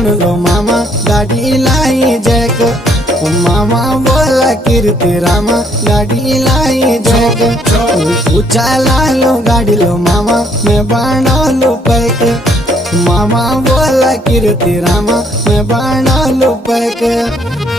आणलो मामा गाडीला जॅक। मामा बोला कीर्ती रामा गाडीला जॅक। उचालालो गाडीलो मामा मैं बनालो पैक। मामा बोला कीर्ती रामा मैं बनालो पैक।